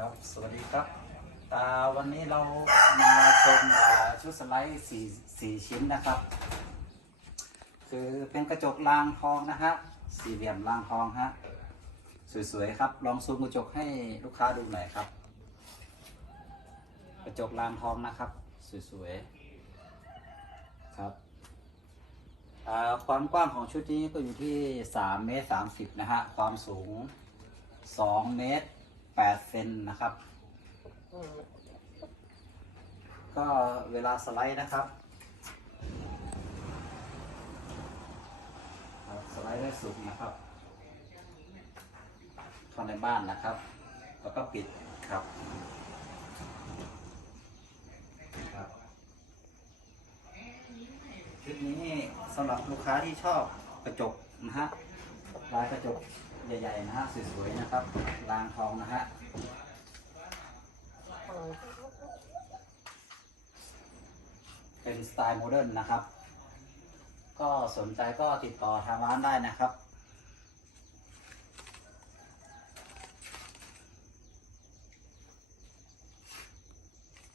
ครับ สวัสดีครับอ่าวันนี้เรามาชมชุดสไลด์สี่สี่ชิ้นนะครับ คือเป็นกระจกรางทองนะฮะสี่เหลี่ยมรางทองฮะสวยๆครับ ลองซูมกระจกให้ลูกค้าดูหน่อยครับ กระจกรางทองนะครับสวยๆครับความกว้างของชุดนี้ก็อยู่ที่3เมตร30นะฮะความสูง2เมตร 8เซนนะครับ ก็เวลาสไลด์นะครับ สไลด์ได้สูงนะครับเข้าในบ้านนะครับ แล้วก็ปิดครับคลิปนี้สำหรับลูกค้าที่ชอบกระจกนะฮะลายกระจก ใหญ่ๆนะฮะสวยๆนะครับรางทองนะฮะเป็นสไตล์โมเดิร์นนะครับ ก็สนใจก็ติดต่อทางร้านได้นะครับ